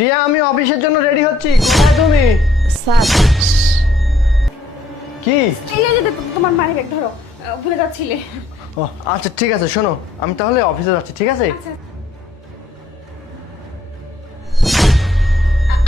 প্রিয়া, আমি অফিসের জন্য রেডি হচ্ছি। কোথায় তুমি? স্যার কি? এই যে তোমার মানি ব্যাগ ধরো, ভুলে যাচ্ছিলে। ও আচ্ছা ঠিক আছে, শোনো আমি তাহলে অফিসে যাচ্ছি, ঠিক আছে? আচ্ছা।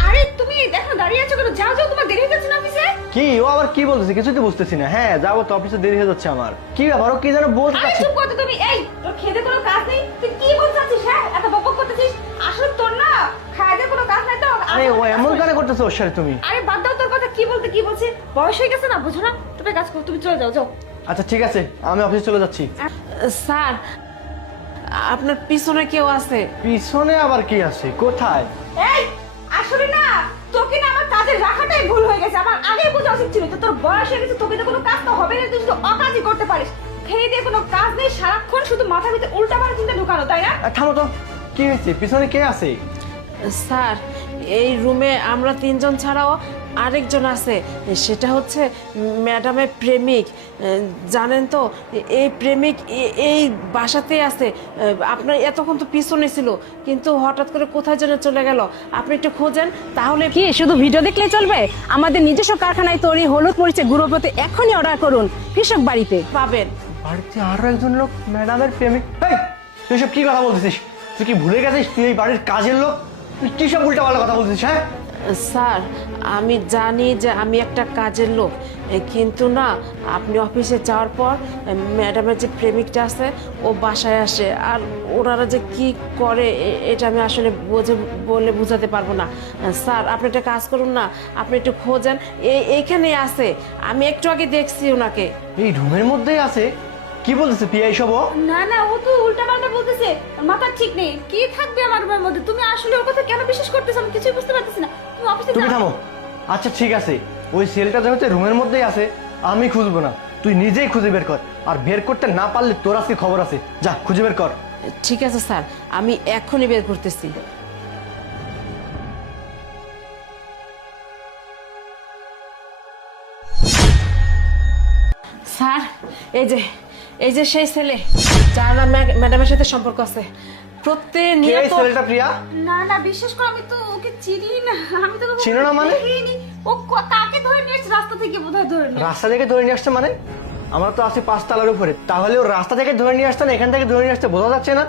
আরে তুমি দেখো দাঁড়িয়ে আছো কেন? যাও যাও, তোমার দেরি হয়ে যাচ্ছে না অফিসে। কি ও আবার কি বলতেছে? কিছুই তো বুঝতেছি না। হ্যাঁ যাবো তো, অফিসে দেরি হয়ে যাচ্ছে আমার। কি ব্যাপার, ও কি যেন বলতে আরে চাচ্ছে। চুপ করতে তুমি। এই তোর খেতে কোনো কাজ নেই, তুই কি বলতে চাচ্ছিস? হ্যাঁ এত বকবক করতেছিস। আসলে তোর না খাওয়াতে কোনো কাজ নাই তো। আরে ও এমন কানে করতেছে ওর সাথে তুমি? আরে বাদ দাও তোর কথা, কি বলতে কি বলছে। বয়স হয়ে গেছে না, বুঝো না? তুমি কাজ করো, তুমি চলে যাও যাও। আচ্ছা ঠিক আছে, আমি অফিসে চলে যাচ্ছি। স্যার আপনার পিছনে কেউ আছে। পিছনে আবার কি আছে? কোথায়? এই আসলে না তোকে না আমার কাজে রাখাটাই ভুল হয়ে গেছে। আমার আগে বোঝা উচিত ছিল যে তোর বয়স হয়ে গেছে, তোকে তো কোনো কাজ তো হবে না, তুই শুধু অকাজই করতে পারিস। খেয়ে দিয়ে কোনো কাজ নেই, সারাক্ষণ শুধু মাথার ভিতরে উল্টাপাল্টা চিন্তা ঢুকানো, তাই না? থামো তো, কি হয়েছে? পিছনে কে আছে? স্যার এই রুমে আমরা তিনজন ছাড়াও আরেকজন আছে, সেটা হচ্ছে ম্যাডামের প্রেমিক। জানেন তো এই প্রেমিক এই বাসাতেই আছে। আপনার এতক্ষণ তো পিছনে ছিল, কিন্তু হঠাৎ করে কোথায় যেন চলে গেল। আপনি একটু খোঁজেন তাহলে। কি শুধু ভিডিও দেখলেই চলবে? আমাদের নিজস্ব কারখানায় তৈরি হলুদ মরিচের গুঁড়ো পেতে এখনই অর্ডার করুন কৃষক বাড়িতে। পাবেন। বাড়িতে আরো একজন লোক ম্যাডামের প্রেমিক? এই তুই সব কি কথা বলতেছিস? তুই কি ভুলে গেছিস তুই এই বাড়ির কাজের লোক? তুই কি সব উল্টাপাল্টা কথা বলছিস? হ্যাঁ স্যার আমি জানি যে আমি একটা কাজের লোক, কিন্তু না আপনি অফিসে যাওয়ার পর ম্যাডামের যে প্রেমিকটা আছে ও বাসায় আসে, আর ওনারা যে কি করে এটা আমি আসলে বলে বোঝাতে পারবো না। স্যার আপনি একটা কাজ করুন না, আপনি একটু খোঁজেন। এইখানেই আছে, আমি একটু আগে দেখছি ওনাকে। এই রুমের মধ্যেই আছে? কি বলতেছে পিয়া এইসব? না না, ও তো উল্টাপাল্টা বলতেছে, ওর মাথা ঠিক নেই। কি থাকবে আমার রুমের মধ্যে? তুমি আসলে ওর কথা কেন বিশ্বাস করতেছো আমি কিছুই বুঝতে পারতেছি না। তুমি অফিসে তুমি যাও। থামো। আচ্ছা ঠিক আছে, ওই সেলটা যেহেতু রুমের মধ্যেই আছে, আমি খুঁজবো না, তুই নিজেই খুঁজে বের কর। আর বের করতে না পারলে তোর আজকে খবর আছে। যা খুঁজে বের কর। ঠিক আছে স্যার, আমি এখনই বের করতেছি। স্যার এই যে সেই ছেলে যার নাম ম্যাডামের সাথে সম্পর্ক আছে। কে এই প্রতিনিয়ত ছেলেটা প্রিয়া? না না, বিশ্বাস করো আমি তো ওকে চিনি না। আমি তো ওকে চিনো না মানে? দেখিনি। ও কাকে ধরে নিয়ে এসেছে? রাস্তা থেকে বোধহয় ধরে নিয়ে। রাস্তা থেকে ধরে নিয়ে আসছে মানে? আমরা তো আছি 5 তলার উপরে, তাহলে ও রাস্তা থেকে ধরে নিয়ে আসছে না এখান থেকে ধরে নিয়ে আসছে? বোঝা যাচ্ছে না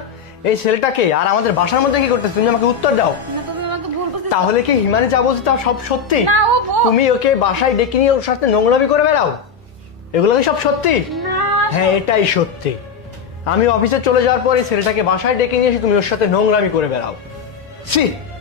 এই ছেলেটাকে? আর আমাদের বাসার মধ্যে কি করতেছে? তুমি আমাকে উত্তর দাও। না, তুমি আমাকে ভুল বুঝতেছো। তাহলে কি হিমানি যা বলছে তা সব সত্যি? না, তুমি ওকে বাসায় ডেকে নিয়ে ওর সাথে নোংরামি করে বেড়াও? এগুলো কি সব সত্যি? না হ্যাঁ এটাই সত্যি। আমি অফিসে চলে যাওয়ার পর এই ছেলেটাকে বাসায় ডেকে নিয়ে এসে তুমি ওর সাথে নোংরামি করে বেড়াও। ছি।